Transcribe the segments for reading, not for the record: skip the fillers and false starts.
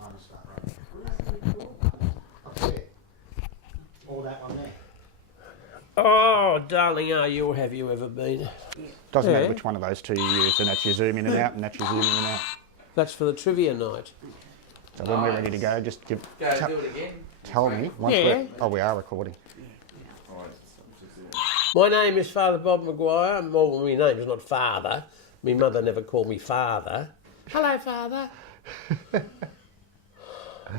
time to start running. Upstairs. All that one there. Oh, darling, have you ever been? Doesn't matter which one of those two you use, and that's your zoom in and out, and that's your zoom in and out. That's for the trivia night. So when we're ready to go, just do it again. Tell me. Once we are recording. My name is Father Bob Maguire. Well, my name is not Father. My mother never called me Father. Hello, Father.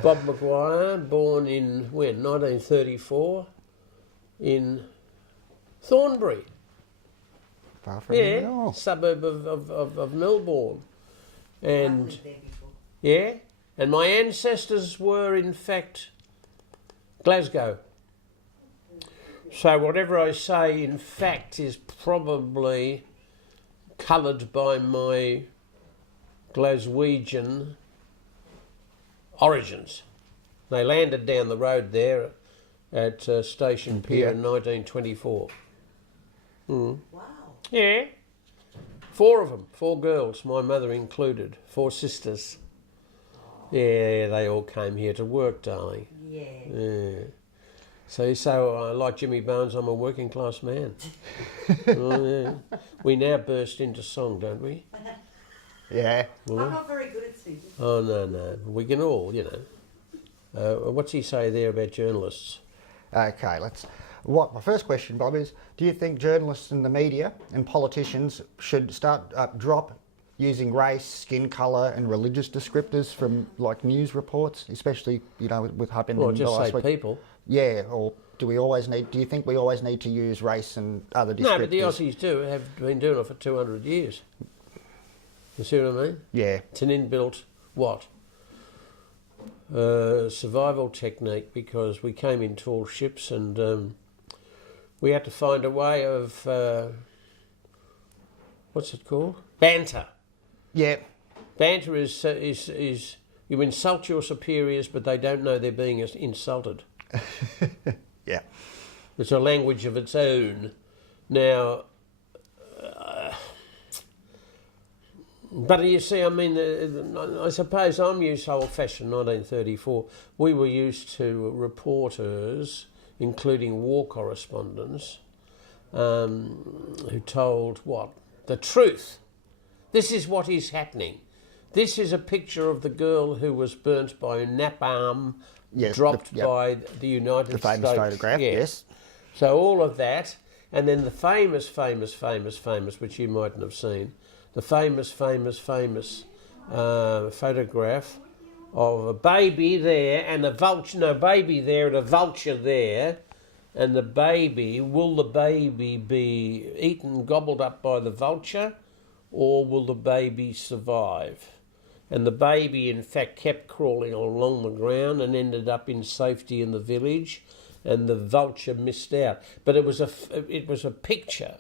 Bob Maguire, born in, 1934, in Thornbury. Far from here at all. Suburb of Melbourne. And, and my ancestors were, in fact, Glasgow. So whatever I say, in fact, is probably coloured by my Glaswegian origins. They landed down the road there at Station Pier in 1924. Mm. Wow. Yeah. 4 of them, 4 girls, my mother included, 4 sisters. Yeah, they all came here to work, darling. Yeah. So like Jimmy Barnes, I'm a working class man. Oh, yeah. We now burst into song, don't we? Yeah. I'm not very good at singing. Oh, no. We can all, what's he say there about journalists? Okay, my first question, Bob, is do you think journalists in the media and politicians should drop using race, skin colour and religious descriptors from like news reports, especially, with happening Well, in the just last say week? people. Yeah, or do you think we always need to use race and other descriptors? No, but the Aussies have been doing it for 200 years. You see what I mean? Yeah. It's an inbuilt, survival technique, because we came in tall ships and we had to find a way of, what's it called? Banter. Yeah. Banter is you insult your superiors, but they don't know they're being insulted. Yeah. It's a language of its own. Now, but you see, I mean, I suppose I'm used to old-fashioned 1934. We were used to reporters, including war correspondents, who told the truth. This is what is happening. This is a picture of the girl who was burnt by napalm, dropped by the United States. The famous photograph, yes. So all of that, and then the famous, which you mightn't have seen, the famous photograph of a baby there and a vulture, baby there and a vulture there, and the baby, will the baby be eaten, gobbled up by the vulture, or will the baby survive? And the baby, in fact, kept crawling along the ground and ended up in safety in the village, and the vulture missed out. But it was a picture,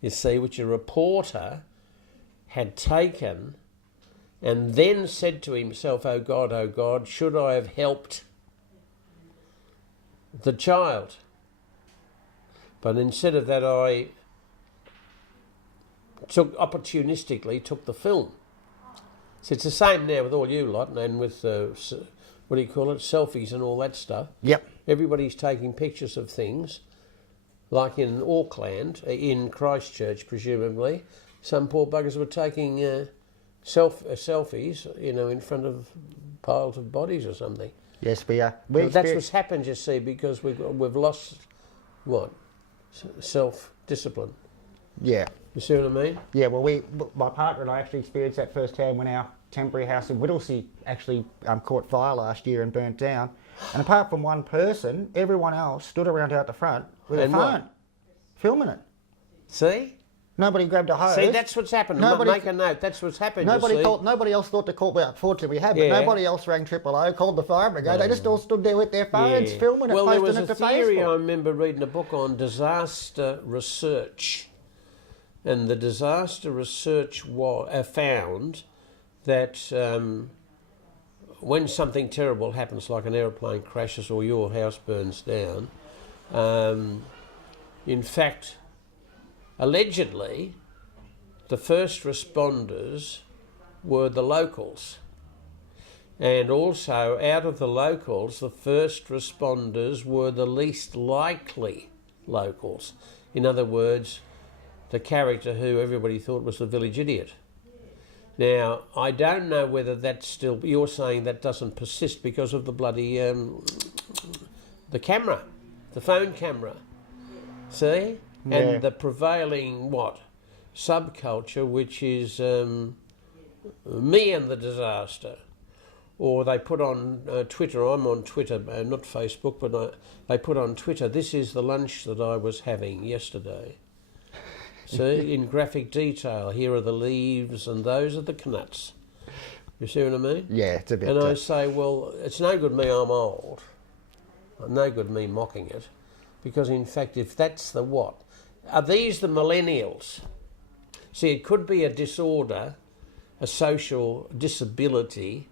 you see, which a reporter had taken and then said to himself, oh God, should I have helped the child? But instead of that, I opportunistically took the film. So it's the same now with all you lot, and with, selfies and all that stuff. Yep. Everybody's taking pictures of things, like in Auckland, in Christchurch presumably, some poor buggers were taking selfies, in front of piles of bodies or something. Yes, we are. That's what's happened, you see, because we've lost, self-discipline. Yeah. You see what I mean? Yeah, well, my partner and I actually experienced that firsthand when our temporary house in Whittlesea actually caught fire last year and burnt down. And apart from one person, everyone else stood around out the front with a phone, filming it. See? Nobody grabbed a hose. See, that's what's happened. Make a note. That's what's happened. Nobody else thought to call. Well, fortunately we have, but nobody else rang O, called the fire brigade. They just all stood there with their phones, filming it, posting it to Facebook. Well, there was a theory. I remember reading a book on disaster research, and the disaster research found that when something terrible happens, like an aeroplane crashes or your house burns down, in fact, allegedly, the first responders were the locals. And also, out of the locals, the first responders were the least likely locals. In other words, the character who everybody thought was the village idiot. Now, I don't know whether that's still... You're saying that doesn't persist because of the bloody... the camera, the phone camera. See? Yeah. And the prevailing, subculture, which is me and the disaster. Or they put on Twitter, I'm on Twitter, not Facebook, but they put on Twitter, this is the lunch that I was having yesterday. See, in graphic detail, here are the leaves and those are the knuts. You see what I mean? Yeah, it's a bit... And I say, well, it's no good me, I'm old. No good me mocking it. Because in fact, if that's the what, are these the millennials? See, it could be a disorder, a social disability,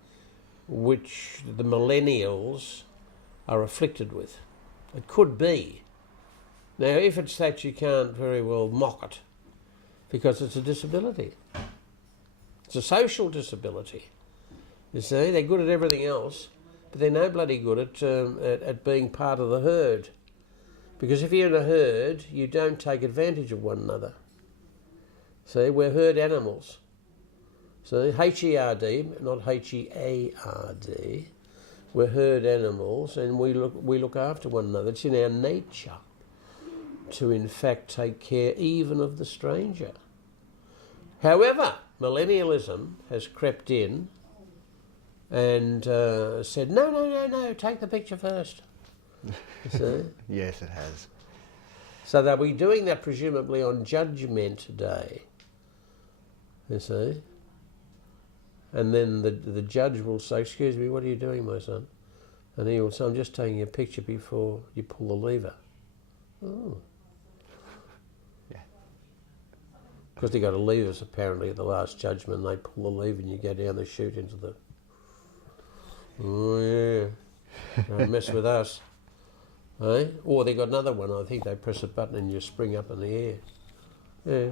which the millennials are afflicted with. It could be. Now, if it's that, you can't very well mock it, because it's a disability. It's a social disability. You see, they're good at everything else, but they're no bloody good at being part of the herd. Because if you're in a herd, you don't take advantage of one another. See, we're herd animals. So H-E-R-D, not H-E-A-R-D. We're herd animals, and we look after one another. It's in our nature to, in fact, take care even of the stranger. However, millennialism has crept in and said, no, take the picture first. You see? Yes, it has. So they'll be doing that presumably on Judgment Day. You see? And then the judge will say, excuse me, what are you doing, my son? And he will say, I'm just taking a picture before you pull the lever. Oh. Yeah. Because they got a levers apparently at the Last Judgment, they pull the lever and you go down the chute into the... Oh yeah, don't mess with us. Eh? Or they got another one, I think they press a button and you spring up in the air. Yeah.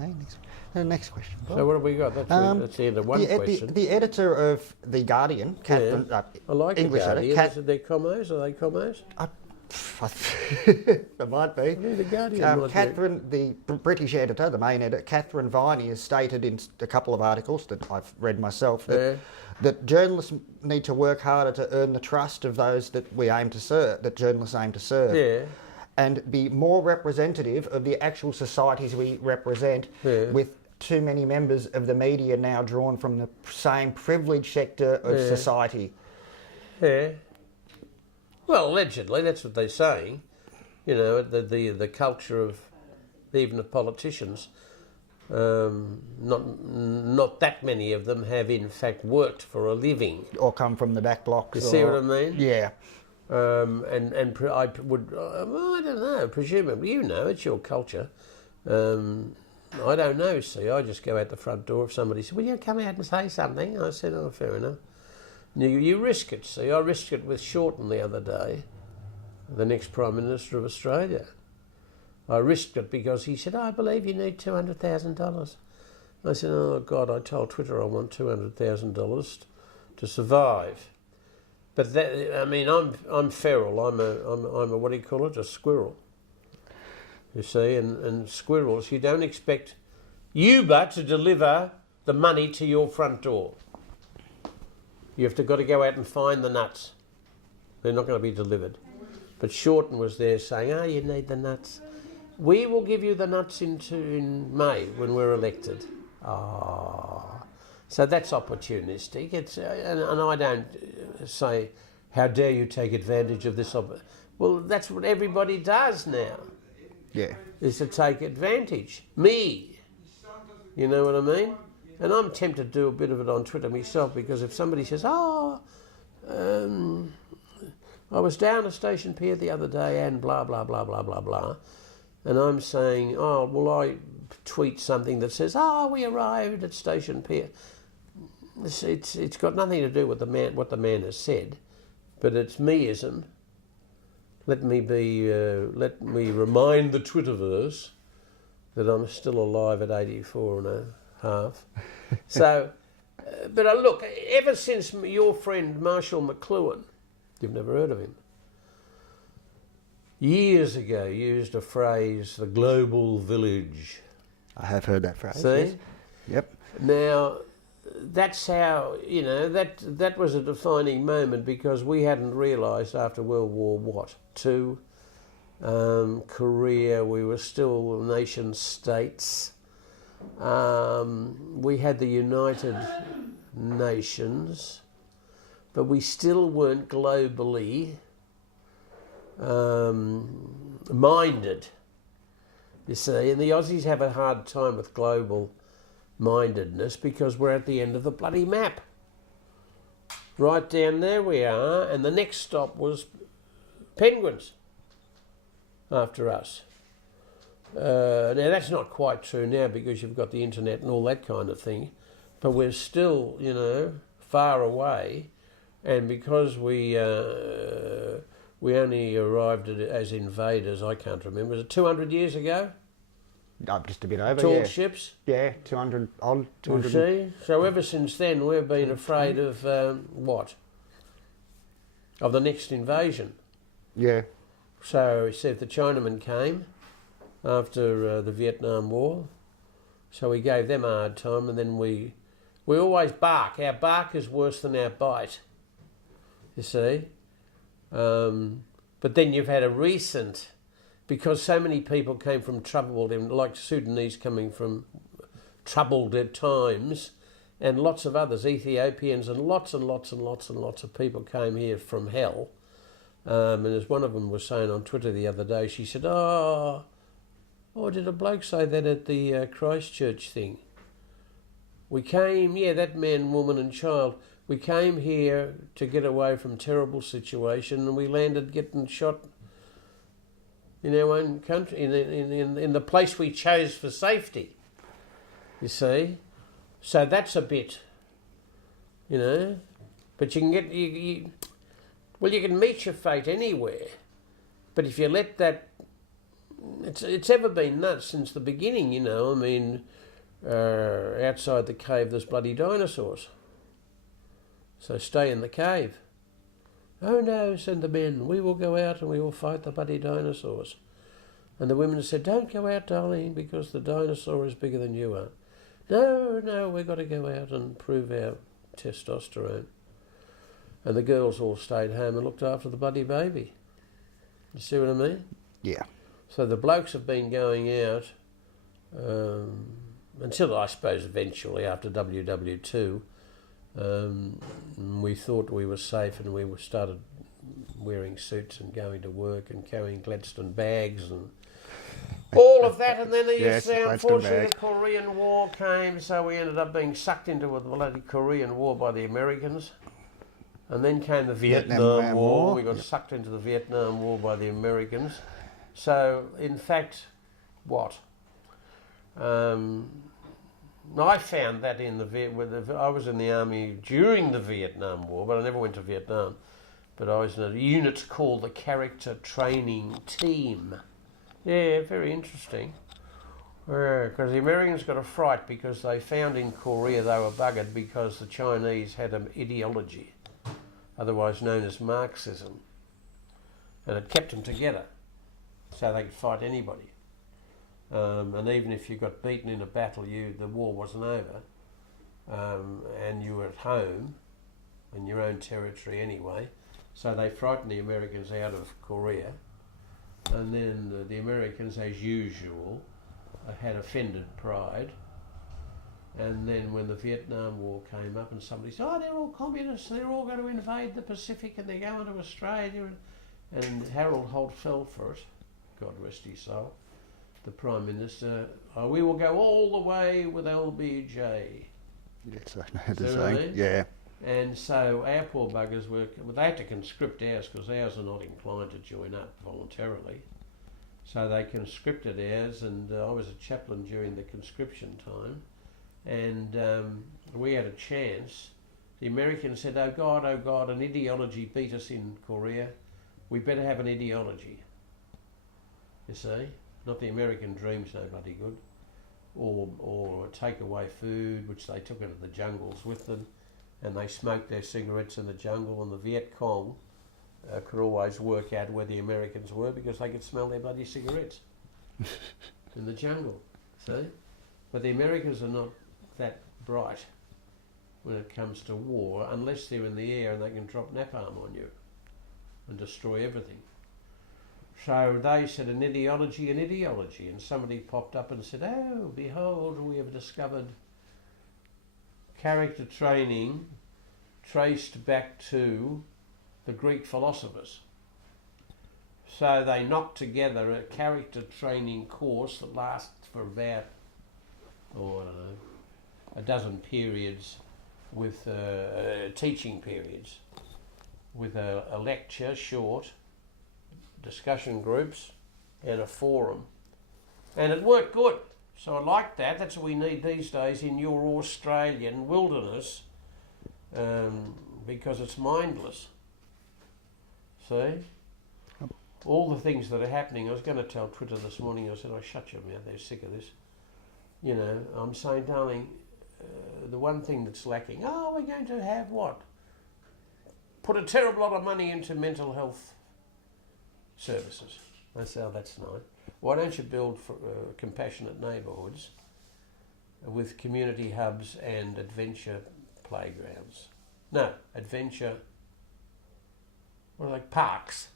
Okay, next question. So what have we got? That's the end of one question. The editor of The Guardian, Catherine... I like English The Guardian. editor. Are they commos? Are they commos? There might be. I think The Guardian might Catherine, the British editor, the main editor, Catherine Viney, has stated in a couple of articles that I've read myself that journalists need to work harder to earn the trust of those that we aim to serve, that journalists aim to serve. Yeah. And be more representative of the actual societies we represent, with too many members of the media now drawn from the same privileged sector of society. Yeah. Well, allegedly, that's what they're saying. You know, the culture of even of politicians. Not that many of them have in fact worked for a living. Or come from the back blocks. You see what I mean? Yeah. I would, well, I don't know, presumably, you know, it's your culture. I don't know, see, I just go out the front door if somebody said, will you come out and say something? I said, oh, fair enough. You risk it, see, I risked it with Shorten the other day, the next Prime Minister of Australia. I risked it because he said, I believe you need $200,000. I said, oh God, I told Twitter I want $200,000 to survive. But that, I mean, I'm feral. I'm a what do you call it? A squirrel. You see, and squirrels, you don't expect Uber to deliver the money to your front door. You've got to go out and find the nuts. They're not going to be delivered. But Shorten was there saying, oh, you need the nuts. We will give you the nuts in May when we're elected. Ah. So that's opportunistic. And I don't say, how dare you take advantage of this. Well, that's what everybody does now. Yeah. Is to take advantage. Me. You know what I mean? And I'm tempted to do a bit of it on Twitter myself, because if somebody says, I was down at Station Pier the other day and blah, blah, blah, blah, blah, blah. And I'm saying, I tweet something that says, we arrived at Station Pier. It's got nothing to do with what the man has said, but it's meism. Let me remind the Twitterverse that I'm still alive at 84 and a half. So, But look, ever since your friend Marshall McLuhan, you've never heard of him, years ago used a phrase, the global village. I have heard that phrase. See? Yes. Yep. Now, that's how, that was a defining moment, because we hadn't realised after World War II, Korea, we were still nation states. We had the United Nations, but we still weren't globally minded, you see. And the Aussies have a hard time with global mindedness because we're at the end of the bloody map. Right down there we are, and the next stop was penguins after us. Now that's not quite true now because you've got the internet and all that kind of thing, but we're still, far away, and because we only arrived as invaders, I can't remember, was it 200 years ago? Just a bit over, Tall yeah. ships? Yeah, 200 odd. You 200. see? So ever since then we've been afraid of what? Of the next invasion. Yeah. So he said the Chinamen came after the Vietnam War, so we gave them a hard time, and then we always bark. Our bark is worse than our bite, you see. But then you've had a recent, because so many people came from troubled, like Sudanese coming from troubled times, and lots of others, Ethiopians, and lots and lots and lots and lots of people came here from hell. And as one of them was saying on Twitter the other day, she said, oh, did a bloke say that at the Christchurch thing? We came, that man, woman and child, we came here to get away from terrible situation, and we landed getting shot in our own country, in the place we chose for safety, you see. So that's a bit, but you can get, you can meet your fate anywhere, but if you let that, it's ever been nuts since the beginning, outside the cave there's bloody dinosaurs, so stay in the cave. Oh no, said the men, we will go out and we will fight the bloody dinosaurs. And the women said, don't go out, darling, because the dinosaur is bigger than you are. No, we've got to go out and prove our testosterone. And the girls all stayed home and looked after the bloody baby. You see what I mean? Yeah. So the blokes have been going out until, I suppose, eventually after WW2, we thought we were safe, and we started wearing suits and going to work and carrying Gladstone bags and all of that. And then unfortunately the Korean War came, so we ended up being sucked into the bloody Korean War by the Americans. And then came the Vietnam War. We got sucked into the Vietnam War by the Americans. So, in fact, I found that I was in the army during the Vietnam War, but I never went to Vietnam. But I was in a unit called the Character Training Team. Yeah, very interesting. Because the Americans got a fright because they found in Korea they were buggered because the Chinese had an ideology, otherwise known as Marxism, and it kept them together so they could fight anybody. And even if you got beaten in a battle, the war wasn't over, and you were at home in your own territory anyway. So they frightened the Americans out of Korea, and then the Americans, as usual, had offended pride. And then when the Vietnam War came up and somebody said, oh, they're all communists, they're all going to invade the Pacific and they're going to Australia, and Harold Holt fell for it, God rest his soul, the Prime Minister, we will go all the way with LBJ. Yes, I know the See what I saying. mean? Yeah. And so our poor buggers they had to conscript ours because ours are not inclined to join up voluntarily. So they conscripted ours, and I was a chaplain during the conscription time, and we had a chance. The Americans said, oh God, an ideology beat us in Korea. We better have an ideology. You see? Not the American dream's no bloody good. or take away food, which they took into the jungles with them, and they smoked their cigarettes in the jungle, and the Viet Cong could always work out where the Americans were because they could smell their bloody cigarettes in the jungle, see? But the Americans are not that bright when it comes to war, unless they're in the air and they can drop napalm on you and destroy everything. So they said an ideology, and somebody popped up and said, oh, behold, we have discovered character training traced back to the Greek philosophers. So they knocked together a character training course that lasts for about, I don't know, a dozen periods with teaching periods, with a lecture, short, discussion groups and a forum. And it worked good. So I like that. That's what we need these days in your Australian wilderness, because it's mindless. See? All the things that are happening. I was going to tell Twitter this morning, I said, oh, shut your mouth, they're sick of this. You know, I'm saying, darling, the one thing that's lacking, oh, we're going to have what? Put a terrible lot of money into mental health services. I said, oh, that's nice. Why don't you build for, compassionate neighbourhoods with community hubs and adventure playgrounds? No, adventure, what are they, parks.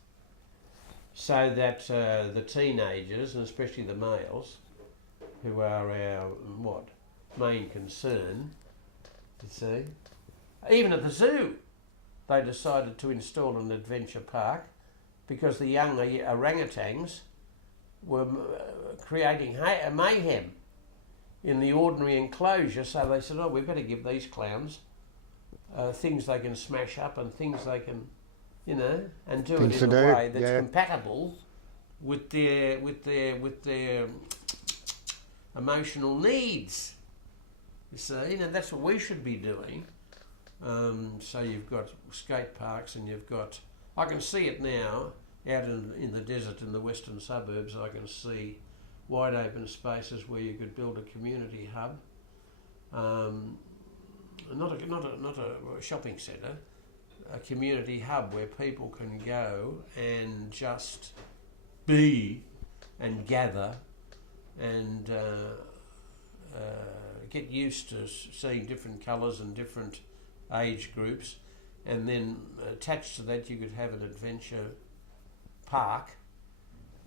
So that the teenagers, and especially the males, who are our, main concern, you see. Even at the zoo, they decided to install an adventure park because the young orangutans were creating mayhem in the ordinary enclosure, so they said, oh, we better give these clowns things they can smash up and things they can, you know, and do it in a way that's compatible with their emotional needs. You see, and that's what we should be doing. So you've got skate parks, and you've got, I can see it now, out in the desert in the western suburbs. I can see wide open spaces where you could build a community hub, not a shopping centre, a community hub where people can go and just be and gather and get used to seeing different colours and different age groups, and then attached to that you could have an adventure park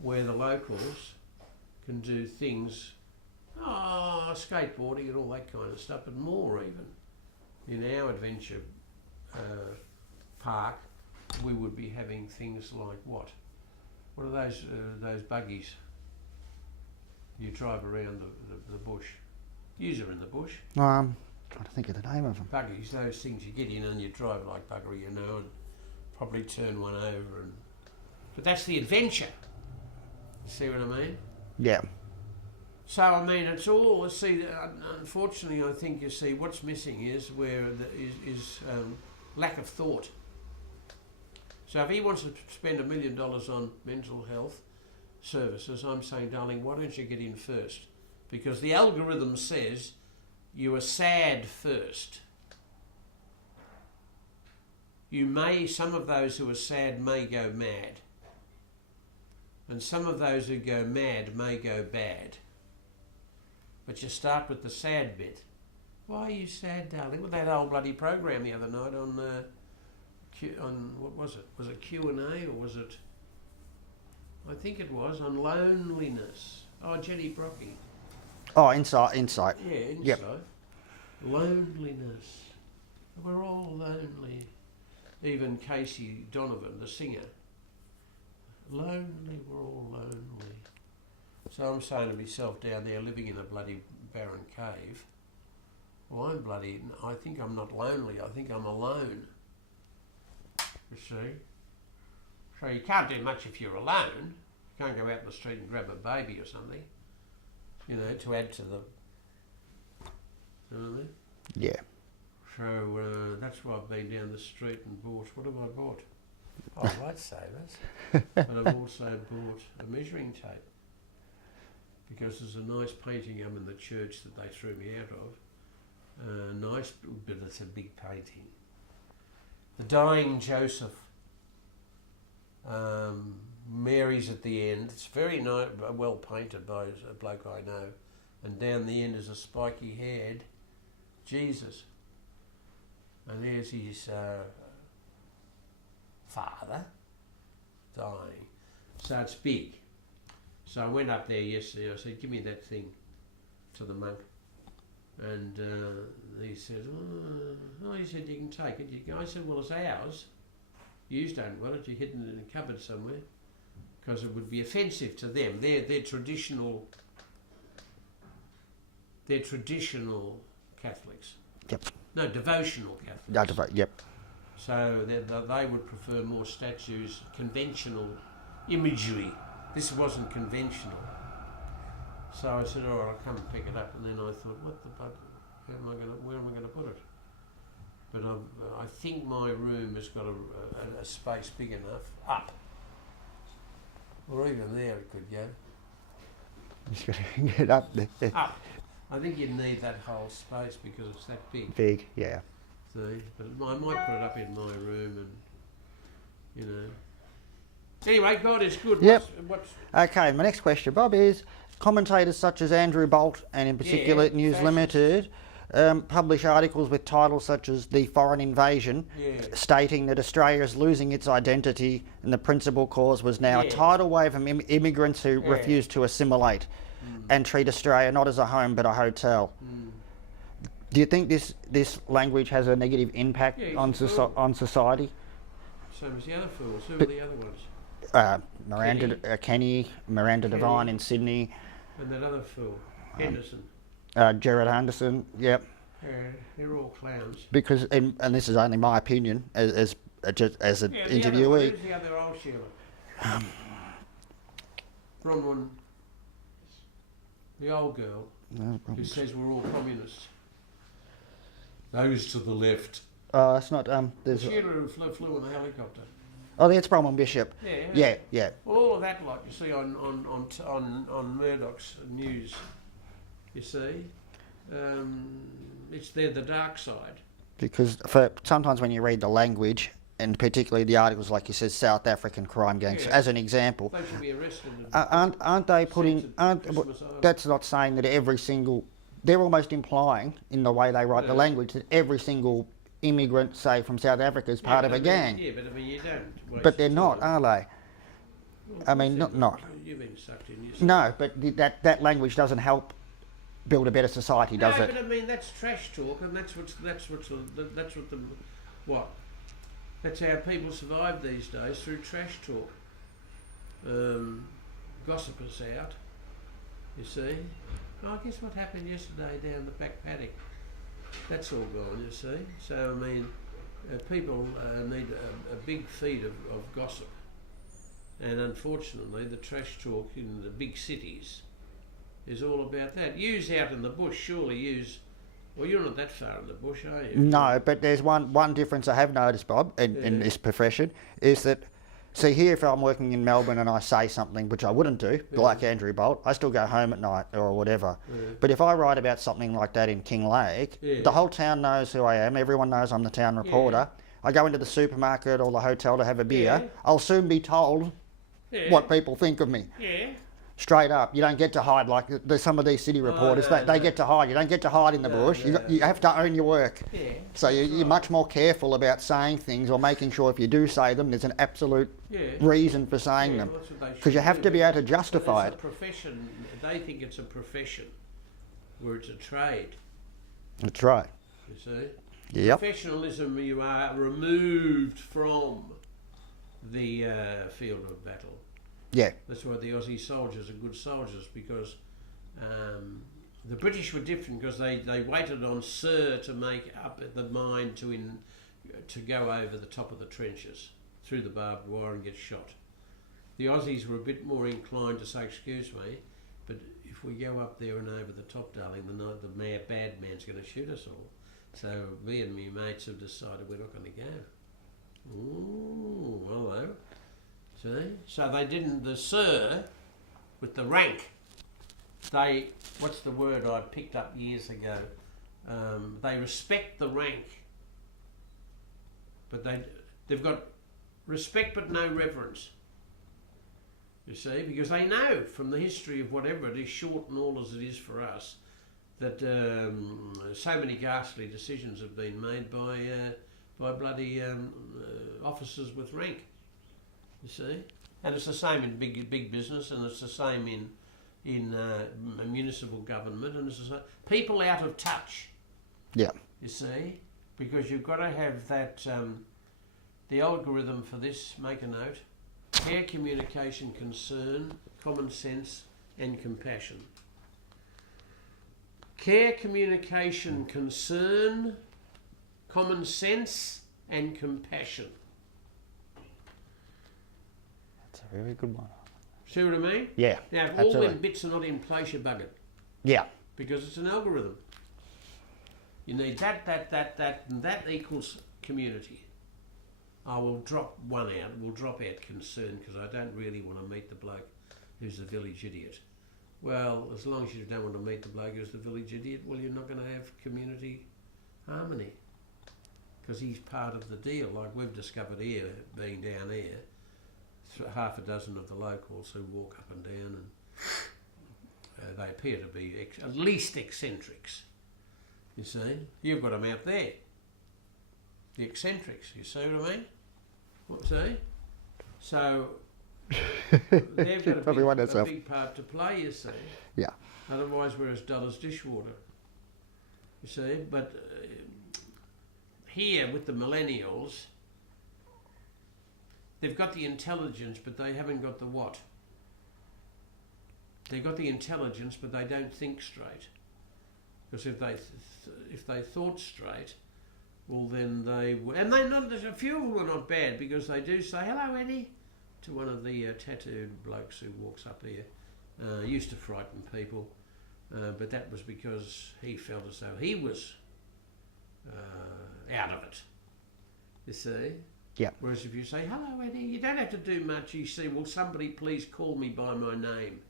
where the locals can do things, skateboarding and all that kind of stuff, and more even. In our adventure park, we would be having things like what? What are those buggies you drive around the bush? Yous are in the bush. Trying to think of the name of them. Buggies, those things you get in and you drive like buggery, you know, and probably turn one over. But that's the adventure. See what I mean? Yeah. So, I mean, it's all, see, unfortunately, I think, you see, what's missing is lack of thought. So if he wants to spend $1 million on mental health services, I'm saying, darling, why don't you get in first? Because the algorithm says you are sad first. Some of those who are sad may go mad. And some of those who go mad may go bad. But you start with the sad bit. Why are you sad, darling? With that old bloody program the other night on what was it? Was it Q&A or was it? I think it was on loneliness. Oh, Jenny Brocky. Oh, insight. Yeah, insight. Yep. Loneliness. We're all lonely. Even Casey Donovan, the singer. Lonely, we're all lonely. So I'm saying to myself down there living in a bloody barren cave, well, I think I'm not lonely, I think I'm alone. You see? So you can't do much if you're alone. You can't go out in the street and grab a baby or something, you know, to add to the... You know what I mean? Yeah. So that's why I've been down the street and bought... What have I bought? Oh, lifesavers. But I've also bought a measuring tape. because there's a nice painting in the church that they threw me out of. Nice, but it's a big painting. The dying Joseph. Mary's at the end. It's very well painted by a bloke I know. And down the end is a spiky haired Jesus. And there's his father dying. So it's big. So I went up there yesterday. I said, give me that thing, to the monk. And he said, oh, he said, you can take it. I said, well, it's ours. You don't want it. You're hidden it in a cupboard somewhere. Because it would be offensive to them. They're traditional. They're traditional Catholics. Yep. No, devotional Catholics. Yep. So they would prefer more statues, conventional imagery. This wasn't conventional. So I said, all right, I'll come and pick it up. And then I thought, what the bug? Where am I going to put it? But I think my room has got a space big enough up. Or even there it could go. Just got to get up there. Up. I think you need that whole space because it's that big. Big, yeah. See? But I might put it up in my room and, you know. Anyway, God is good. Yep. What's Okay, my next question, Bob, is commentators such as Andrew Bolt and in particular News fascist. Limited publish articles with titles such as The Foreign Invasion, stating that Australia is losing its identity and the principal cause was now a tidal wave of immigrants who refuse to assimilate and treat Australia not as a home but a hotel. Do you think this language has a negative impact on society? Same as the other fools. Who are the other ones? Kenny, Miranda Devine in Sydney. And that other fool, Henderson. Gerard Anderson, yep. They're all clowns. Because, and this is only my opinion as an interviewee. Who's the other old Sheila? Bronwyn, the old girl, who says we're all communists. Those to the left. It's not. There's. Sheila who flew in a helicopter. Oh, that's Bronwyn Bishop. Yeah. Well, all of that, like you see on Murdoch's news, you see, they're the dark side. Because sometimes when you read the language, and particularly the articles like you said, South African crime gangs, as an example, they should be arrested. Aren't they putting? That's not saying that every single. They're almost implying in the way they write the language that every single immigrant, say from South Africa, is part of a gang. Yeah, but I mean you don't. But they're not, are they? Well, I mean, not. You've been sucked in. No, but that language doesn't help build a better society, does it? No, but I mean that's trash talk, and that's how people survive these days, through trash talk. Gossipers out, you see. Oh, guess what happened yesterday down the back paddock? That's all gone, you see. So I mean, people need a big feed of gossip, and unfortunately, the trash talk in the big cities is all about that. Use out in the bush, surely use. Well, you're not that far in the bush, are you? No, but there's one difference I have noticed, Bob, in this profession, is that, see here, if I'm working in Melbourne and I say something which I wouldn't do, like Andrew Bolt, I still go home at night or whatever. But if I write about something like that in Kinglake, the whole town knows who I am, everyone knows I'm the town reporter. I go into the supermarket or the hotel to have a beer, I'll soon be told what people think of me. Straight up, you don't get to hide like some of these city reporters. They get to hide. You don't get to hide in the bush. You have to own your work. So you're much more careful about saying things or making sure if you do say them, there's an absolute reason for saying them. Because you have to be able to justify it. It's a profession. They think it's a profession, where it's a trade. That's right. You see. Yep. Professionalism, you are removed from the field of battle. Yeah. That's why the Aussie soldiers are good soldiers, because the British were different, because they waited on Sir to make up the mind to go over the top of the trenches through the barbed wire and get shot. The Aussies were a bit more inclined to say, excuse me, but if we go up there and over the top, darling, the bad man's going to shoot us all. So me and my mates have decided we're not going to go. Ooh, hello. See? So they didn't, the Sir with the rank what's the word I picked up years ago? They respect the rank, but they've got respect but no reverence. You see, because they know from the history of whatever it is, short and all as it is for us, that so many ghastly decisions have been made by bloody officers with rank. You see, and it's the same in big business, and it's the same in municipal government, and it's the same. People out of touch. Yeah. You see, because you've got to have that. The algorithm for this. Make a note. Care, communication, concern, common sense, and compassion. Care, communication, concern, common sense, and compassion. That's a very good one. See what I mean? Yeah. Now, if absolutely. all them bits are not in place, you're buggered. Yeah. Because it's an algorithm. You need that, and that equals community. I will drop one out. We'll drop out concern because I don't really want to meet the bloke who's the village idiot. Well, as long as you don't want to meet the bloke who's the village idiot, well, you're not going to have community harmony because he's part of the deal. Like we've discovered here, being down here, half a dozen of the locals who walk up and down, and they appear to be at least eccentrics. You see, you've got them out there. The eccentrics, you see what I mean? What see? So they've got a big part to play, you see. Yeah. Otherwise we're as dull as dishwater. You see, but here with the millennials, they've got the intelligence, but they haven't got the what? They've got the intelligence, but they don't think straight. Because if they thought straight, well, then they would, and a few of them are not bad because they do say hello, Eddie, to one of the tattooed blokes who walks up here. Used to frighten people, but that was because he felt as though he was out of it. You see? Yeah. Whereas if you say hello, Eddie, you don't have to do much. You say, will somebody please call me by my name?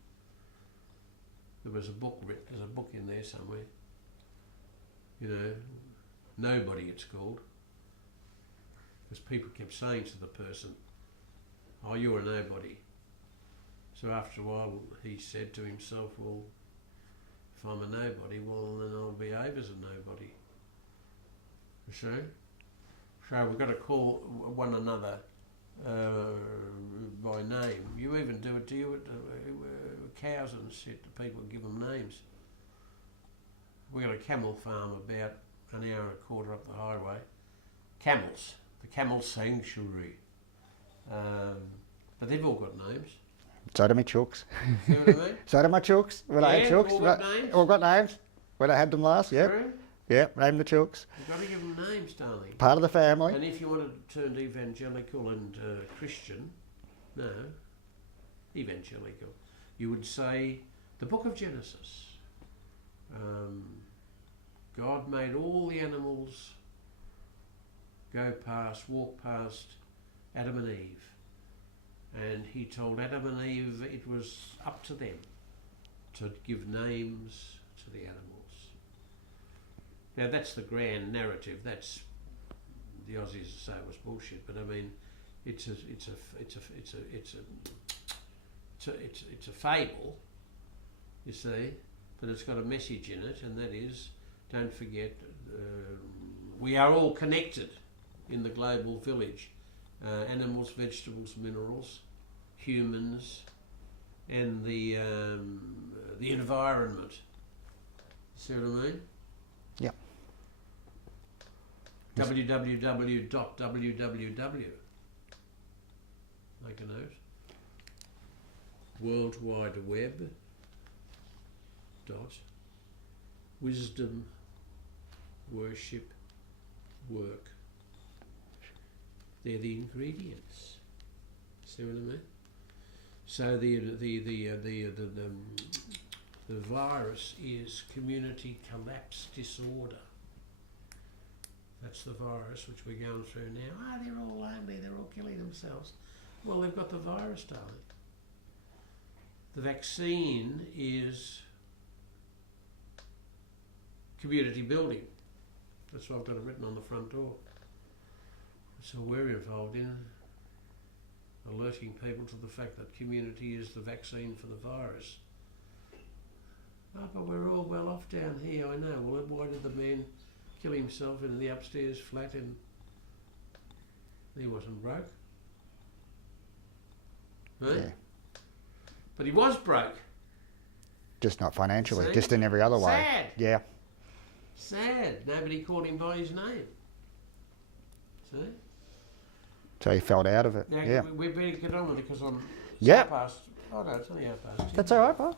There was a book written. There's a book in there somewhere. You know. Nobody, it's called, because people kept saying to the person, oh, you're a nobody. So after a while he said to himself, well, if I'm a nobody, well then I'll behave as a nobody. You see? So we've got to call one another by name. You even do it to you with cows and shit, people give them names. We got a camel farm about an hour and a quarter up the highway. Camels, the camel sanctuary. But they've all got names. So do my chooks. See what I mean? So do my chooks. When I had chooks. All got names. All got names. When I had them last, yeah. True. Yeah, name the chooks. You've got to give them names, darling. Part of the family. And if you wanted to turn evangelical and Christian, no, evangelical, you would say the book of Genesis. God made all the animals walk past Adam and Eve. And he told Adam and Eve it was up to them to give names to the animals. Now that's the grand narrative. That's the Aussies say it was bullshit, but I mean, it's a fable, you see, but it's got a message in it, and that is, don't forget, we are all connected in the global village. Animals, vegetables, minerals, humans, and the environment. See what I mean? Yeah. www.www. Make a note. World Wide Web. Wisdom, worship, work. They're the ingredients. See what I mean? So the virus is community collapse disorder. That's the virus which we're going through now. They're all lonely, they're all killing themselves. Well, they've got the virus, darling. The vaccine is community building. That's why I've got it written on the front door. So we're involved in alerting people to the fact that community is the vaccine for the virus. Oh, but we're all well off down here, I know. Well, why did the man kill himself in the upstairs flat and he wasn't broke? Right? Yeah. But he was broke. Just not financially, See? just in every other way. Sad. Yeah. Sad. Nobody called him by his name. See? So he fell out of it. Now, Yeah. we better get on with it because I'm Yeah. half past. Oh no, it's only half past. That's all right, Bob.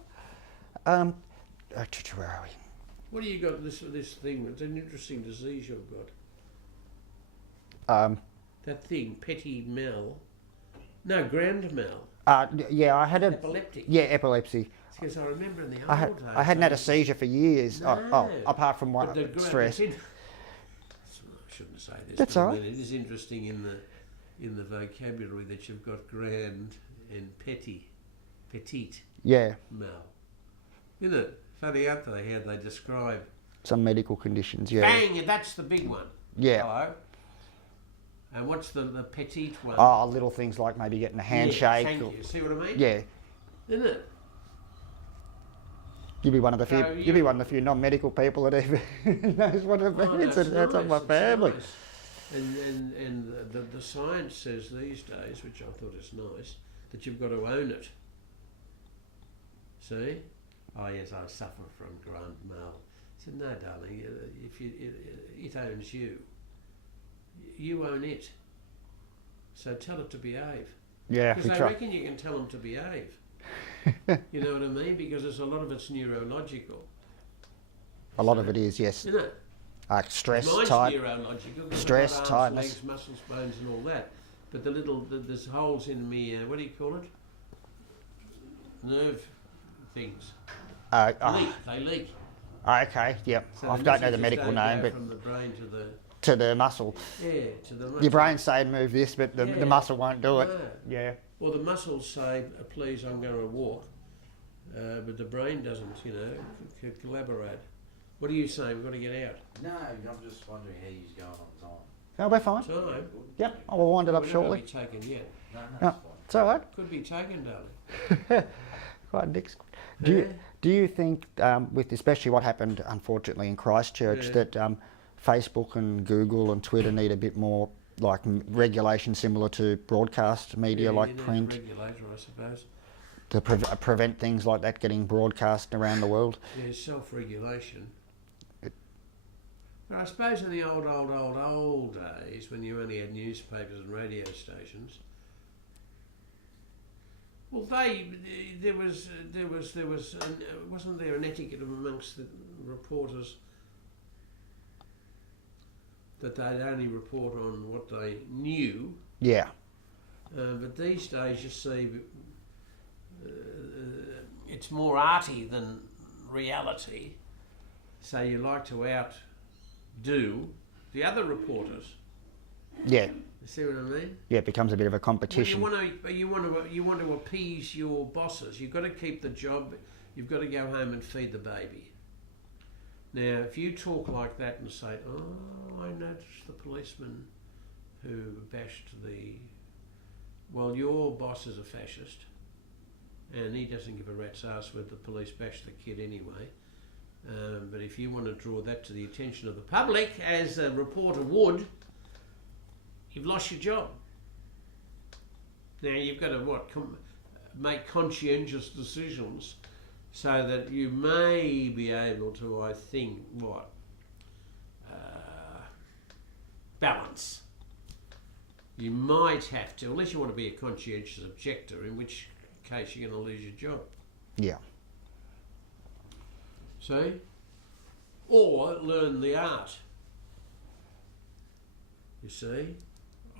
Where are we? What do you got? This thing. It's an interesting disease you've got. That thing, petit mal. No, grand mal. Yeah, I had Epileptic. Yeah, epilepsy. Because I remember in the old I hadn't days. had a seizure for years. No. Apart from But one the stress. I shouldn't say this. That's but all right. It is interesting in the vocabulary that you've got grand and petite Yeah, mal. Isn't it? Funny out there how they describe. some medical conditions. Yeah. Bang! That's the big one. Yeah. Hello. And what's the petite one? Oh, little things like maybe getting a handshake. Thank or, you. See what I mean? Yeah. Isn't it? You'd be one of the few. So You'd be one of the few non-medical people that even knows what it Oh, means. that's That's on my nice, family. nice. And the science says these days, which I thought is nice, that you've got to own it. See? Oh yes, I suffer from grand mal. I said, no, darling. If it owns you, you own it. So tell it to behave. Yeah, Because we I try. reckon you can tell them to behave. You know what I mean? Because there's a lot of it's neurological. A lot of it is, yes. Isn't it? Stress, Mine's type. neurological. 'Cause stress, I've got arms, tightness. legs, muscles, bones, and all that. But there's holes in me. What do you call it? Nerve things. Leak. They leak. Okay, yep. So I the don't know the messages medical don't name, go but from the brain to the to the muscle. to the muscle. Your brain's saying move this, but the Yeah. muscle won't do it. No. Yeah. Well, the muscles say, "Please, I'm going to walk," but the brain doesn't. You know, collaborate. What are you saying? We've got to get out. No, I'm just wondering how he's going on time. Oh, we're fine. Time. Yep, I will wind it up We're not shortly. going to be taken yet. No, No, it's fine. it's all right. Could be taken, darling. Quite next. Yeah. Do you think, with especially what happened, unfortunately, in Christchurch, Yeah. that Facebook and Google and Twitter need a bit more like regulation similar to broadcast media, Yeah, like you need a print, regulator, I suppose. to prevent things like that getting broadcast around the world? Yeah, self-regulation. But I suppose in the old days, when you only had newspapers and radio stations, well, there was wasn't there an etiquette amongst the reporters that they'd only report on what they knew, Yeah, but these days you see it's more arty than reality. So you like to outdo the other reporters. yeah, You see what I mean? yeah. It becomes a bit of a Well, competition. you want to appease your bosses. You've got to keep the job. You've got to go home and feed the baby. Now, if you talk like that and say, "Oh, I noticed the policeman who bashed the," well, your boss is a fascist, and he doesn't give a rat's ass whether the police bashed the kid anyway. But if you want to draw that to the attention of the public, as a reporter would, you've lost your job. Now you've got to make conscientious decisions so that you may be able to, I think, balance. You might have to, unless you want to be a conscientious objector, in which case you're going to lose your job. Yeah, See? Or learn the art, you see,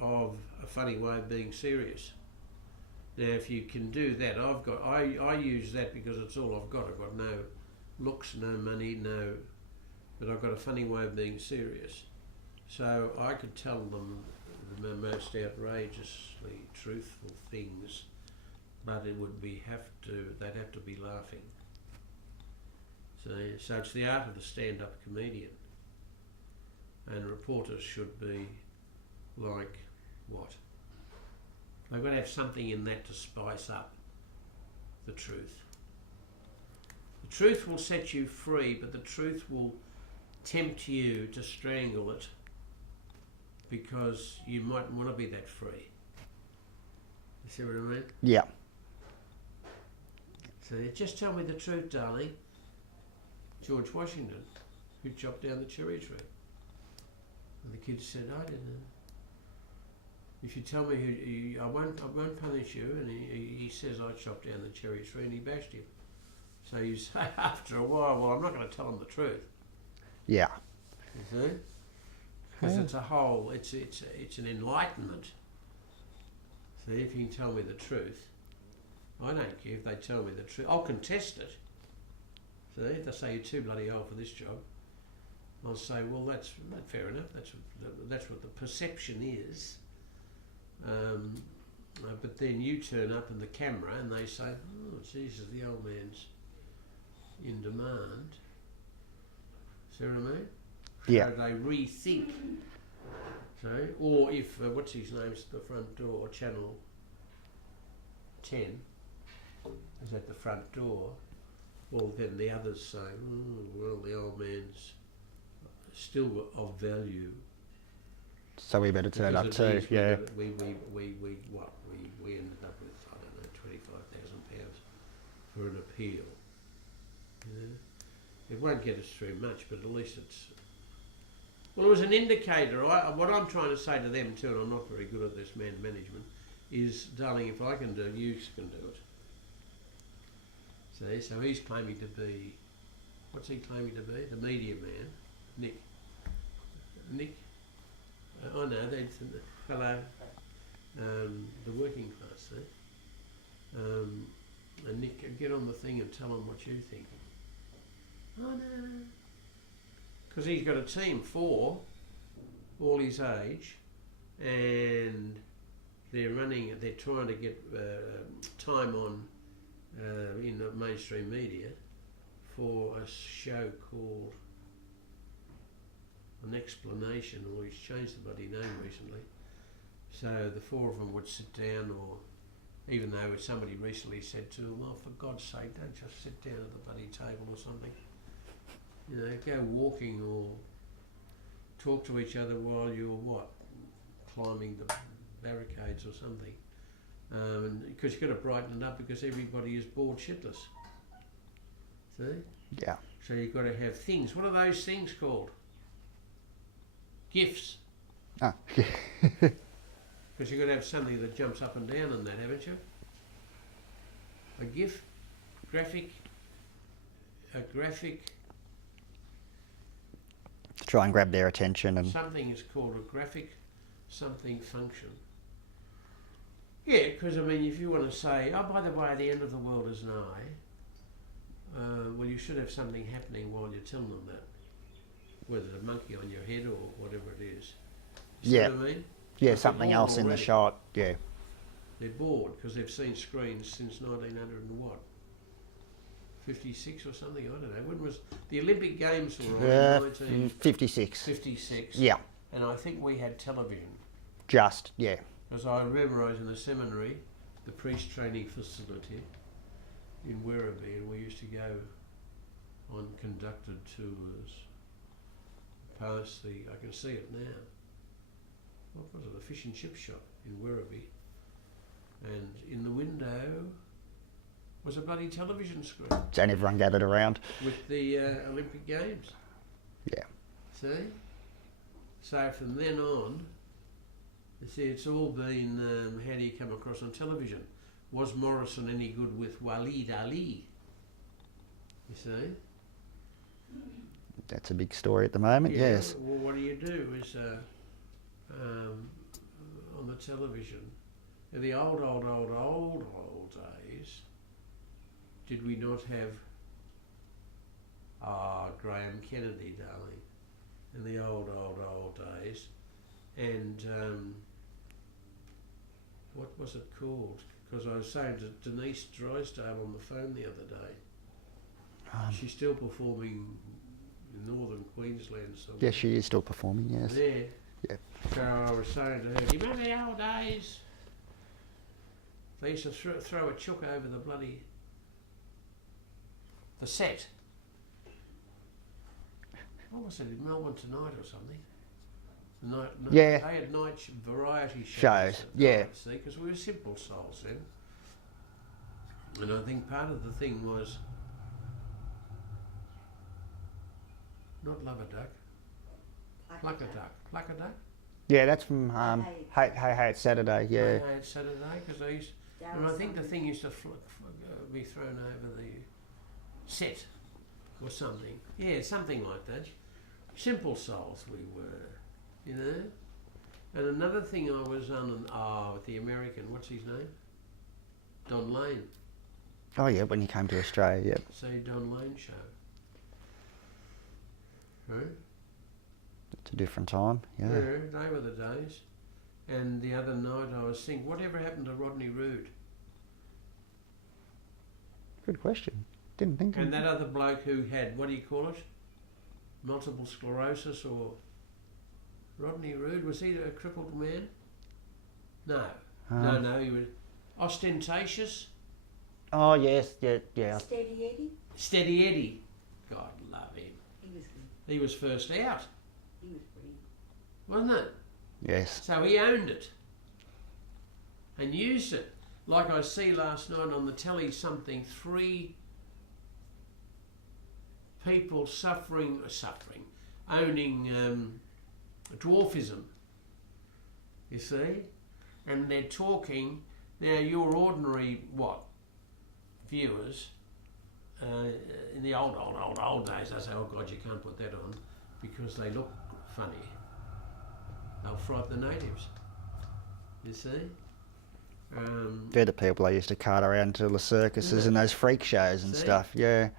of a funny way of being serious. Now, if you can do that, I use that because it's all I've got. I've got no looks, no money, but I've got a funny way of being serious. So I could tell them the most outrageously truthful things, but it would they'd have to be laughing. So it's the art of the stand-up comedian. And reporters should be like what? They've got to have something in that to spice up the truth. The truth will set you free, but the truth will tempt you to strangle it because you might want to be that free. You see what I mean? Yeah. So just tell me the truth, darling. George Washington, who chopped down the cherry tree. And the kid said, I didn't know. If you tell me who, I won't punish you. And he says, I chopped down the cherry tree, and he bashed him. So you say after a while, well, I'm not going to tell him the truth. Yeah. You see? Because it's a whole, it's an enlightenment. See, if you can tell me the truth, I don't care if they tell me the truth. I'll contest it. See, if they say you're too bloody old for this job, I'll say, well, that's fair enough. That's what the perception is. But then you turn up in the camera and they say, oh, Jesus, the old man's in demand. See what I mean? Yeah. So they rethink. So, or if, what's his name's at the front door, Channel 10 is at the front door, well, then the others say, oh, well, the old man's still of value. So we better turn up Because too. of these, Yeah. We ended up with, I don't know, £25,000 for an appeal. You know? It won't get us through much, but at least it's... Well, it was an indicator. What I'm trying to say to them too, and I'm not very good at this man management, is, darling, if I can do it, you can do it. See, so he's claiming to be, what's he claiming to be? The media man, Nick. Oh no, that's hello. The working class, eh? And Nick, get on the thing and tell them what you think. Oh no. Because he's got a team for all his age, and they're trying to get time on in the mainstream media for a show called An Explanation, or he's changed the bloody name recently. So the four of them would sit down, or even though somebody recently said to them, oh, for God's sake, don't just sit down at the bloody table or something. You know, go walking or talk to each other while you're climbing the barricades or something. Because you've got to brighten it up because everybody is bored shitless. See? Yeah. So you've got to have things. What are those things called? GIFs. Ah. Because you've got to have something that jumps up and down on that, haven't you? A GIF, a graphic. To try and grab their attention and... Something is called a graphic something function. Yeah, because I mean, if you want to say, oh, by the way, the end of the world is nigh, well, you should have something happening while you're telling them that. Whether it's a monkey on your head or whatever it is. You see Yeah. what I mean? Yeah, Like something they're bored else in the already. shot. Yeah. They're bored because they've seen screens since 1900 and what? 56 or something, I don't know. When was the Olympic Games were on? 56. 1956. Yeah. And I think we had television. Just, yeah. Because I remember I was in the seminary, the priest training facility in Werribee, and we used to go on conducted tours past the, I can see it now, what was it, a fish and chip shop in Werribee, and in the window was a bloody television screen And everyone gathered around. with the Olympic Games. Yeah. See? So from then on, you see, it's all been, how do you come across on television? Was Morrison any good with Waleed Ali? You see? That's a big story at the moment, Yeah, yes. well, what do you do is, on the television, in the old days, did we not have Graham Kennedy, darling, in the old days, and what was it called? Because I was saying to Denise Drysdale on the phone the other day, She's still performing in northern Queensland. Somewhere. Yes, she is still performing, yes. Yeah. Yeah. So I was saying to her, do you remember the old days? They used to throw a chook over the set. What was it, in Melbourne Tonight or something? Yeah. They had night variety Shows, yeah. See, because we were simple souls then. And I think part of the thing was not love a duck, pluck a duck. Pluck a duck? Yeah, that's from Hey It's Saturday, yeah. Hey, it's Saturday, because they used, and I think the thing used to be thrown over the set or something. Yeah, something like that. Simple souls we were, you know. And another thing I was on, with the American, what's his name? Don Lane. Oh yeah, when he came to Australia, yep. Say Don Lane show. Right? It's a different time, yeah. Yeah, they were the days. And the other night I was thinking, whatever happened to Rodney Roode? Good question. Didn't think And of that other bloke who had, what do you call it? Multiple sclerosis or... Rodney Roode, was he a crippled man? No. No, he was ostentatious. Oh yes, yeah. Steady Eddie? Steady Eddie. God love him. He was good. He was first out, He was brilliant. wasn't it? Yes. So he owned it and used it. Like I see last night on the telly, 3 people owning dwarfism, you see, and they're talking. Now your ordinary viewers in the old days, they say, oh God, you can't put that on because they look funny. They'll frighten the natives, you see. They're the people they used to cart around to the circuses and those freak shows and stuff, yeah.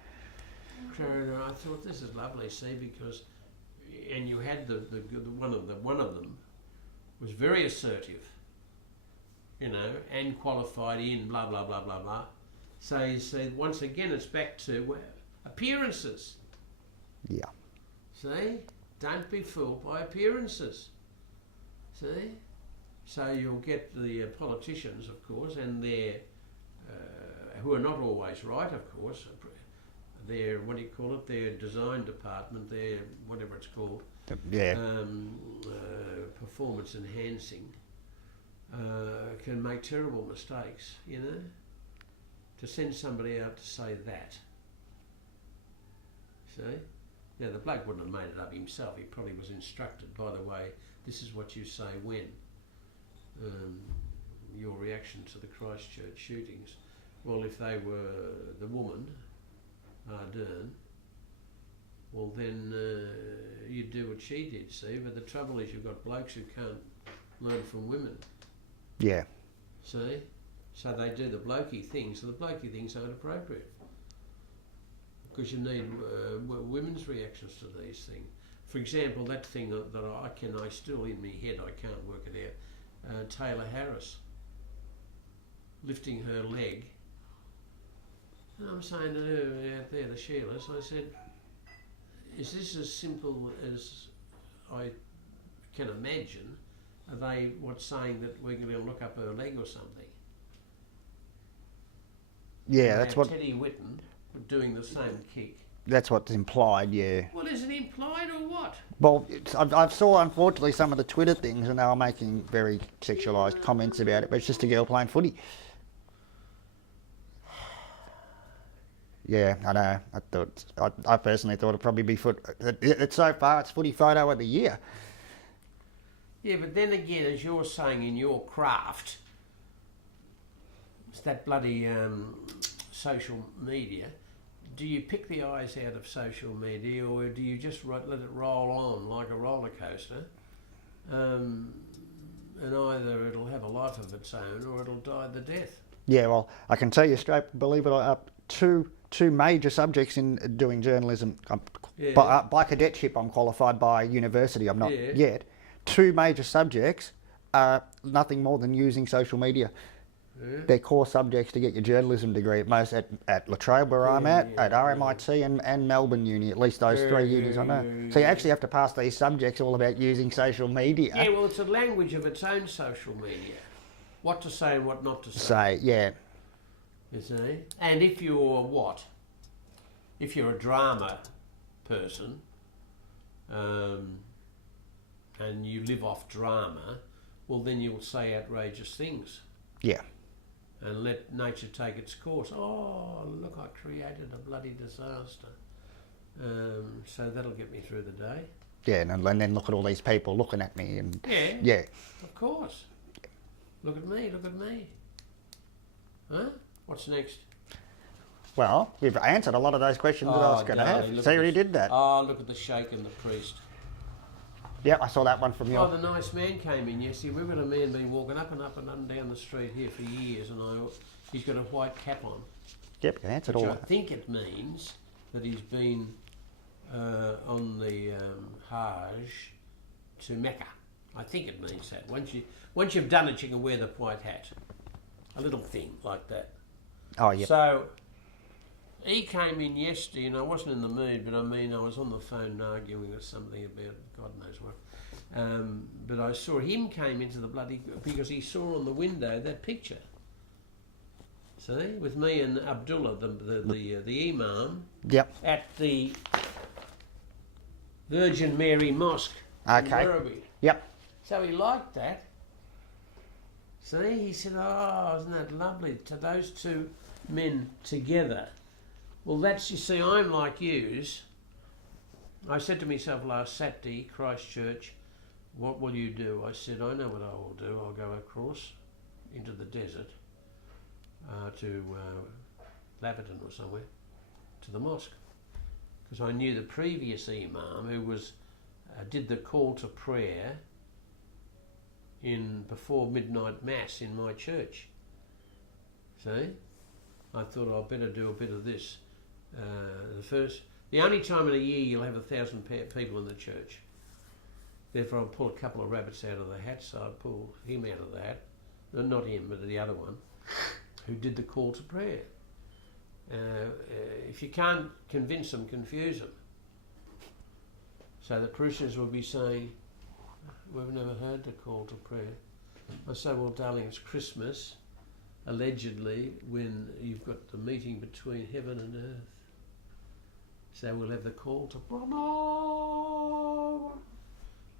So I thought, this is lovely, see, because, and you had the one of them was very assertive, you know, and qualified in blah blah blah blah blah. So you see, once again, it's back to appearances. Yeah. See, don't be fooled by appearances. See, so you'll get the politicians, of course, and their who are not always right, of course. Their, what do you call it? Their design department, their whatever it's called. Yeah. Performance enhancing can make terrible mistakes, you know. To send somebody out to say that. See? Now the bloke wouldn't have made it up himself. He probably was instructed, by the way, this is what you say when. Your reaction to the Christchurch shootings. Well, if they were the woman, Ardern, well then you'd do what she did, see? But the trouble is you've got blokes who can't learn from women. Yeah. See? So they do the blokey things, and the blokey things aren't appropriate. Because you need women's reactions to these things. For example, that thing that I still in my head, I can't work it out. Taylor Harris lifting her leg. And I'm saying to her out there, the Sheilas, I said, is this as simple as I can imagine? Are they saying that we're going to look up her leg or something? Yeah, that's what Teddy Whitten doing the same kick. That's what's implied, yeah. Well, is it implied or what? Well, I've saw, unfortunately, some of the Twitter things, and they were making very sexualised comments about it, but it's just a girl playing footy. Yeah, I know. I personally thought it'd probably be it's so far, it's footy photo of the year. Yeah, but then again, as you're saying in your craft, it's that bloody social media. Do you pick the eyes out of social media, or do you just let it roll on like a roller coaster? And either it'll have a life of its own, or it'll die the death. Yeah, well, I can tell you straight, believe it or not, two major subjects in doing journalism. By cadetship, I'm qualified by university. I'm not yet. Two major subjects are nothing more than using social media. They're core subjects to get your journalism degree at La Trobe, where I'm at RMIT and Melbourne Uni, at least those three unis I know. So you actually have to pass these subjects all about using social media. Yeah, well, it's a language of its own, social media. What to say and what not to say. Say, yeah. You see? And if you're what? If you're a drama person, and you live off drama, well, then you'll say outrageous things. Yeah. And let nature take its course. Oh, look, I created a bloody disaster. So that'll get me through the day. Yeah, and then look at all these people looking at me and... Yeah. Of course. Look at me, look at me. Huh? What's next? Well, we've answered a lot of those questions that I was going to have. So you already did that. Oh, look at the sheikh and the priest. Yep, I saw that one from you. Oh, the nice man came in yesterday. We've got a man been walking up and up and up and down the street here for years, and he's got a white cap on. Yep, you answered all I that. think it means that he's been on the Hajj to Mecca. I think it means that. Once you've done it, you can wear the white hat. A little thing like that. Oh, yeah. So he came in yesterday, and I wasn't in the mood, but I mean, I was on the phone arguing with somebody about God knows what. But I saw him came into the bloody, because he saw on the window that picture. See, with me and Abdullah, the imam, Yep. at the Virgin Mary Mosque in Okay. Werribee. Yep. So he liked that. See, he said, oh, isn't that lovely, to those two men together. Well, that's, you see, I'm like yous. I said to myself last Saturday, Christchurch, what will you do? I said, I know what I will do. I'll go across into the desert to Laverton or somewhere, to the mosque. Because I knew the previous imam who was did the call to prayer before midnight mass in my church. See? I thought I'd better do a bit of this. The only time in a year you'll have 1,000 people in the church. Therefore I'll pull a couple of rabbits out of the hat, so I'd pull him out of the hat. Not him, but the other one, who did the call to prayer. If you can't convince them, confuse them. So the parishioners will be saying, we've never heard the call to prayer. I say, well, darling, it's Christmas, allegedly, when you've got the meeting between heaven and earth. So we'll have the call to prayer.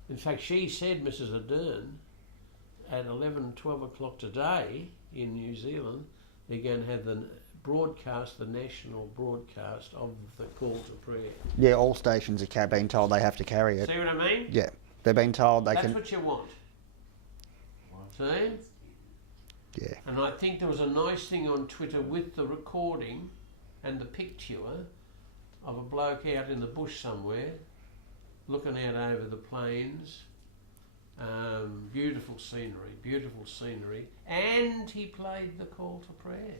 In fact, she said, Mrs. Ardern, at 11, 12 o'clock today in New Zealand, they're going to have the national broadcast of the call to prayer. Yeah, all stations are being told they have to carry it. See what I mean? Yeah, they've been told they can... That's what you want. See? Yeah. And I think there was a nice thing on Twitter with the recording and the picture of a bloke out in the bush somewhere, looking out over the plains. Beautiful scenery, and he played the call to prayer.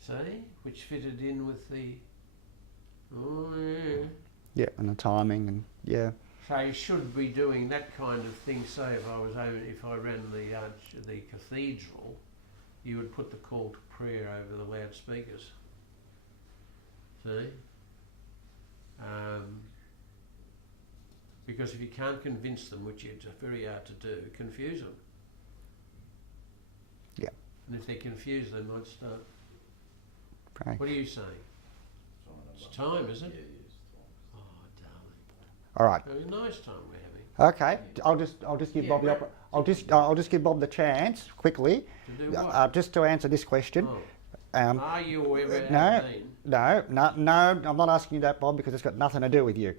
See? Which fitted in with the... Oh, yeah. Yeah, and the timing, and yeah. So you should be doing that kind of thing. Say if I ran the cathedral, you would put the call to prayer over the loudspeakers. See? Because if you can't convince them, which it's very hard to do, confuse them. Yeah. And if they're confused, they might start. Pray. What are you saying? It's time, is it? Yeah, it's time. Oh, darling. All right. Very nice time we're having. Okay. I'll just give Bob right. I'll just give Bob the chance quickly, To do what? just to answer this question. Oh. Are you or ever No, have been? no. I'm not asking you that, Bob, because it's got nothing to do with you.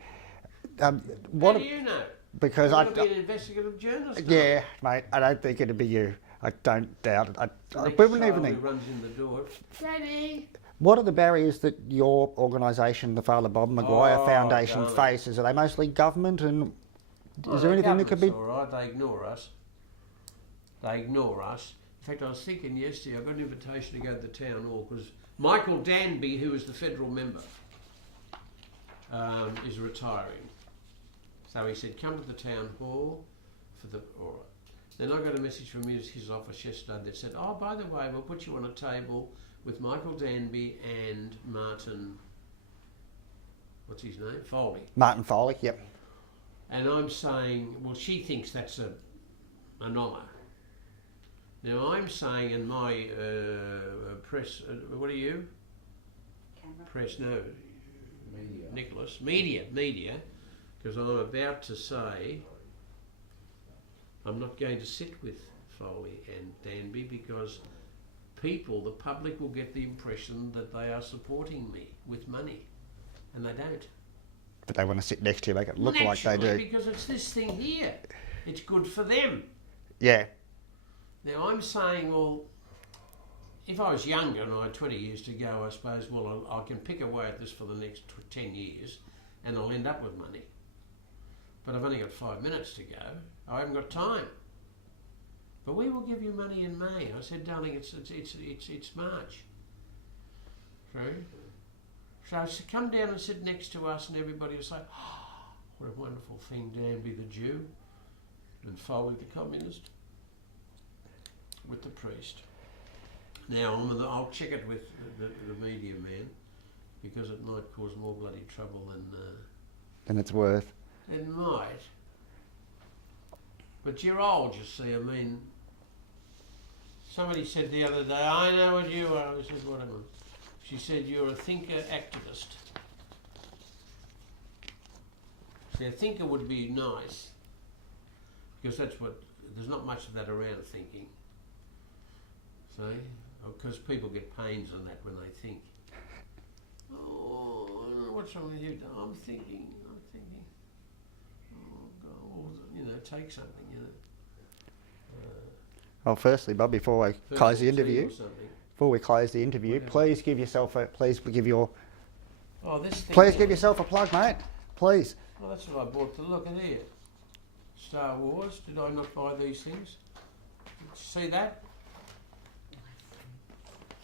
How do you know? Because You're going to be an investigative journalist. yeah, mate. I don't think it'd be you. I don't doubt it. The next We wouldn't even child think. who runs in the door. Daddy. What are the barriers that your organisation, the Father Bob Maguire Oh, Foundation, darling. faces? Are they mostly government, and is there the anything that could be? government's all right, they ignore us. They ignore us. In fact, I was thinking yesterday, I got an invitation to go to the town hall because Michael Danby, who is the federal member, is retiring. So he said, come to the town hall for the... All right. Then I got a message from his office yesterday that said, oh, by the way, we'll put you on a table with Michael Danby and Martin, what's his name? Foley. Martin Foley, yep. And I'm saying, well, she thinks that's an honour. Now I'm saying in my press, what are you? Camera. Press, no, Media. Nicholas, media, because I'm about to say I'm not going to sit with Foley and Danby because people, the public, will get the impression that they are supporting me with money, and they don't. But they want to sit next to you, make it look like they do. Because it's this thing here. It's good for them. Yeah. Now I'm saying, well, if I was younger and I had 20 years to go, I suppose, well, I can pick away at this for the next 10 years and I'll end up with money. But I've only got 5 minutes to go. I haven't got time. But we will give you money in May. I said, darling, it's March. True. So come down and sit next to us and everybody will say, oh, what a wonderful thing, Danby the Jew and Foley the communist with the priest. Now, I'll check it with the media man because it might cause more bloody trouble Than it's worth. it might. But you're old, you see. I mean, somebody said the other day, I know what you are. I said, what am I? She said, you're a thinker activist. See, a thinker would be nice because that's what, there's not much of that around thinking. See? Because people get pains on that when they think. Oh, I don't know what's wrong with you. I'm thinking. Oh, God, you know, take something, you know. Well, firstly, Bob, before we close the interview, please give yourself a plug, mate. Please. Well, that's what I bought to look at here. Star Wars. Did I not buy these things? See that?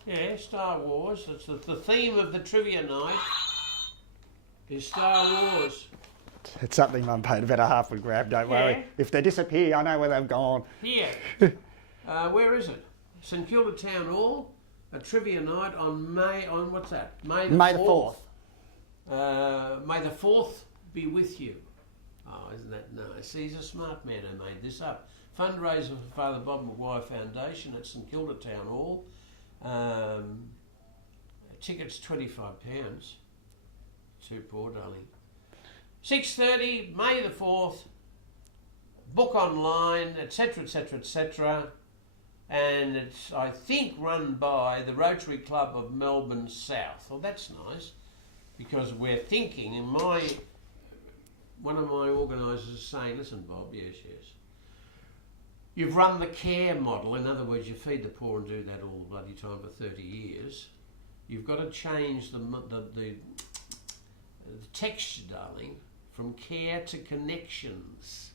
Yeah, Star Wars. It's the theme of the trivia night is Star Wars. It's something Mum paid about a half a grab, don't worry. If they disappear, I know where they've gone. Here. Where is it? St Kilda Town Hall, a trivia night on what's that? May the 4th. May the 4th be with you. Oh, isn't that nice? He's a smart man who made this up. Fundraiser for Father Bob Maguire Foundation at St Kilda Town Hall. Tickets £25. Too poor, darling. 6:30, May the 4th. Book online, etc., etc., etc. And it's, I think, run by the Rotary Club of Melbourne South. Well, that's nice because we're thinking. And one of my organisers is saying, "Listen, Bob, yes. You've run the care model. In other words, you feed the poor and do that all the bloody time for 30 years. You've got to change the texture, darling, from care to connections.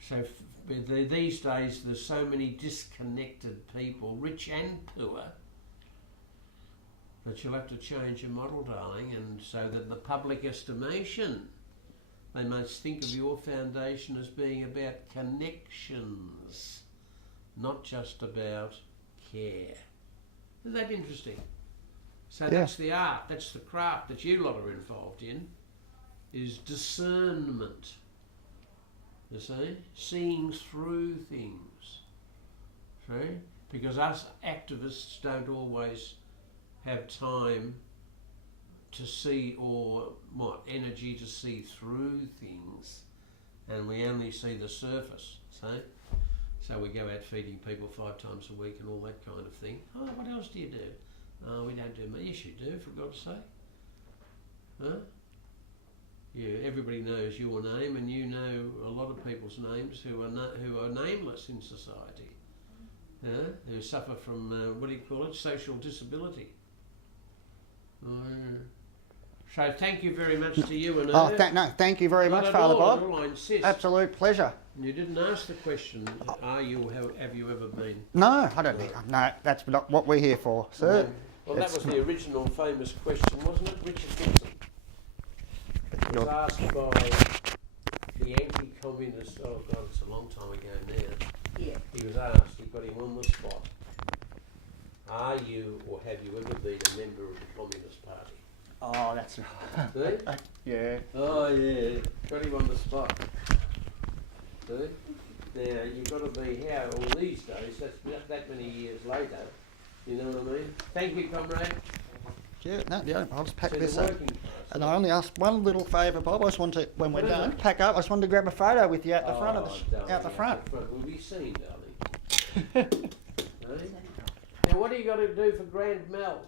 So these days, there's so many disconnected people, rich and poor, that you'll have to change your model, darling, and so that the public estimation, they must think of your foundation as being about connections, not just about care." Isn't that interesting? So that's the art, that's the craft that you lot are involved in, is discernment. You see? Seeing through things. See? Because us activists don't always have time to see, or energy to see through things, and we only see the surface. See? So we go out feeding people 5 times a week and all that kind of thing. Oh, what else do you do? Oh, we don't do much. Yes, you do, for God's sake. Huh? Yeah, everybody knows your name, and you know a lot of people's names who are nameless in society. Who suffer from social disability. So thank you very much to you and her. Thank you very much, Father Bob. I insist. Absolute pleasure. You didn't ask the question, have you ever been? No, I don't think. No, that's not what we're here for, sir. Well, that was the original famous question, wasn't it? Richard Dixon. It was asked by the anti-communist, oh God, it's a long time ago now. Yeah. He was asked, he got him on the spot. Are you or have you ever been a member of the Communist Party? Oh, that's right. See? Yeah. Oh yeah, got him on the spot. See? Now you've got to be how all these days. That's not that many years later. You know what I mean? Thank you, comrade. Yeah, no, yeah, I'll just pack So this the up. working class. And I only ask one little favour, Bob. I just want to, when we're What is done, it? pack up. I just wanted to grab a photo with you at the front of the, darling, out the front. We'll be seen, darling. Eh? Now what do you got to do for Grand Mal?